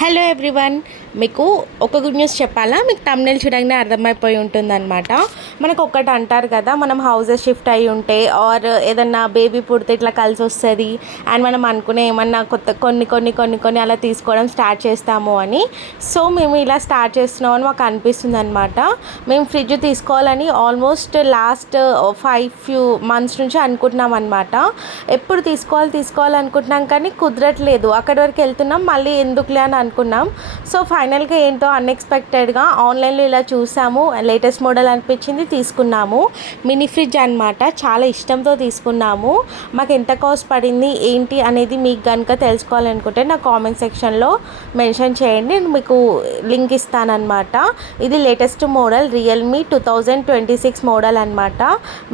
Hello everyone, మీకు ఒక good news చెప్పాలా? మీకు తమ్నెల్ చూడగానే అర్థమైపోయి ఉంటుందన్నమాట. మనకు ఒక్కటి అంటారు కదా, మనం హౌసెస్ షిఫ్ట్ అయ్యి ఉంటే ఆర్ ఏదన్నా బేబీ పుడితే ఇట్లా కలిసి వస్తుంది అండ్ మనం అనుకునే ఏమన్నా కొత్త కొన్ని అలా తీసుకోవడం స్టార్ట్ చేస్తాము అని. సో మేము ఇలా స్టార్ట్ చేస్తున్నాం అని మాకు అనిపిస్తుంది అనమాట. మేము ఫ్రిడ్జ్ తీసుకోవాలని ఆల్మోస్ట్ లాస్ట్ 5 months నుంచి అనుకుంటున్నాం అనమాట. ఎప్పుడు తీసుకోవాలనుకుంటున్నాం కానీ కుదరట్లేదు. అక్కడి వరకు వెళ్తున్నాం, మళ్ళీ ఎందుకులే అని అనుకున్నాం. సో ఫైనల్గా ఏంటో అన్ఎక్స్పెక్టెడ్గా ఆన్లైన్లో ఇలా చూసాము, లేటెస్ట్ మోడల్ అనిపించింది, తీసుకున్నాము. మినీ ఫ్రిడ్జ్ అనమాట. చాలా ఇష్టంతో తీసుకున్నాము. మాకు ఎంత కాస్ట్ పడింది ఏంటి అనేది మీకు కనుక తెలుసుకోవాలనుకుంటే నా కామెంట్ సెక్షన్లో మెన్షన్ చేయండి, నేను మీకు లింక్ ఇస్తానన్నమాట. ఇది లేటెస్ట్ మోడల్, రియల్మీ 2026 మోడల్ అనమాట.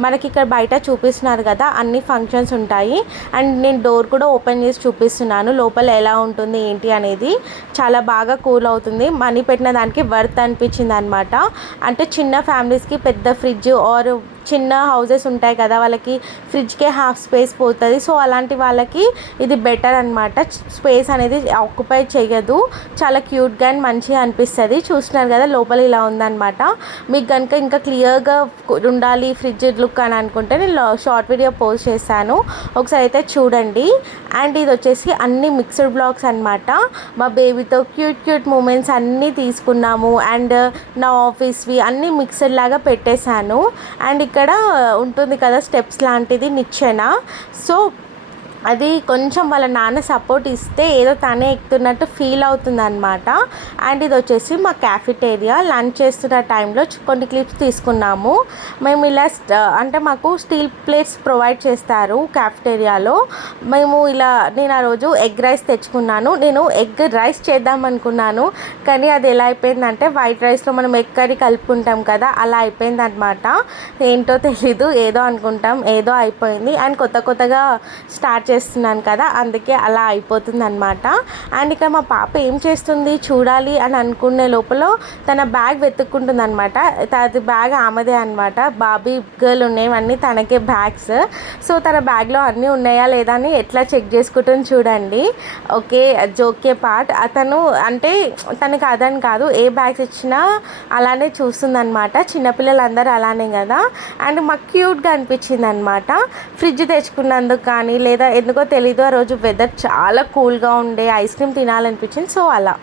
మనకి ఇక్కడ బయట చూపిస్తున్నారు కదా, అన్ని ఫంక్షన్స్ ఉంటాయి. అండ్ నేను డోర్ కూడా ఓపెన్ చేసి చూపిస్తున్నాను లోపల ఎలా ఉంటుంది ఏంటి అనేది. చాలా బాగా కూల్ అవుతుంది. మనీ పెట్టిన దానికి వర్త్ అనిపించింది అనమాట. అంటే చిన్న ఫ్యామిలీస్కి పెద్ద ఫ్రిడ్జ్ ఆర్ చిన్న హౌసెస్ ఉంటాయి కదా, వాళ్ళకి ఫ్రిడ్జ్కే హాఫ్ స్పేస్ పోతుంది. సో అలాంటి వాళ్ళకి ఇది బెటర్ అనమాట. స్పేస్ అనేది ఆక్యుపై చేయదు. చాలా క్యూట్గా అండ్ మంచిగా అనిపిస్తుంది. చూస్తున్నారు కదా లోపల ఇలా ఉందన్నమాట. మీకు కనుక ఇంకా క్లియర్గా ఉండాలి ఫ్రిడ్జ్ లుక్ అని అనుకుంటే నేను షార్ట్ వీడియో పోస్ట్ చేశాను, ఒకసారి అయితే చూడండి. అండ్ ఇది వచ్చేసి అన్ని మిక్స్డ్ బ్లాగ్స్ అనమాట. మా బేబీతో క్యూట్ మూమెంట్స్ అన్నీ తీసుకున్నాము. అండ్ నా ఆఫీస్వి అన్నీ మిక్స్డ్ లాగా పెట్టేశాను. అండ్ ఇక్కడ ఉంటుంది కదా స్టెప్స్ లాంటిది నిచ్చెన. సో అది కొంచెం వాళ్ళ నాన్న సపోర్ట్ ఇస్తే ఏదో తనే ఎక్కుతున్నట్టు ఫీల్ అవుతుంది అనమాట. అండ్ ఇది వచ్చేసి మా క్యాఫిటేరియా. లంచ్ చేస్తున్న టైంలో కొన్ని క్లిప్స్ తీసుకున్నాము. మేము ఇలా అంటే మాకు స్టీల్ ప్లేట్స్ ప్రొవైడ్ చేస్తారు క్యాఫిటేరియాలో. నేను ఆ రోజు ఎగ్ రైస్ తెచ్చుకున్నాను. నేను ఎగ్ రైస్ చేద్దాం అనుకున్నాను, కానీ అది ఎలా అయిపోయిందంటే వైట్ రైస్లో మనం ఎగ్ కర్రీ కలుపుకుంటాం కదా, అలా అయిపోయింది అనమాట. ఏంటో తెలీదు, ఏదో అనుకుంటాం, ఏదో అయిపోయింది. అండ్ కొత్తగా స్టార్ట్ చేస్తున్నాను కదా, అందుకే అలా అయిపోతుంది అనమాట. అండ్ ఇక్కడ మా పాప ఏం చేస్తుంది చూడాలి అని అనుకునే లోపల తన బ్యాగ్ వెతుక్కుంటుంది అనమాట. అది బ్యాగ్ ఆమెదే అనమాట. బాబీ గర్ల్ ఉన్నాయన్నీ తనకే బ్యాగ్స్. సో తన బ్యాగ్లో అన్నీ ఉన్నాయా లేదా అని ఎట్లా చెక్ చేసుకుంటుంది చూడండి. ఓకే, జోకే పార్ట్. అతను అంటే తనకు అదని కాదు, ఏ బ్యాగ్స్ ఇచ్చినా అలానే చూస్తుంది అనమాట. చిన్నపిల్లలందరూ అలానే కదా. అండ్ మాకు క్యూట్గా అనిపించింది అనమాట. ఫ్రిడ్జ్ తెచ్చుకున్నందుకు కానీ లేదా ఎందుకో తెలీదు, ఆ రోజు వెదర్ చాలా కూల్గా ఉండే, ఐస్ క్రీమ్ తినాలనిపించింది. సో అలా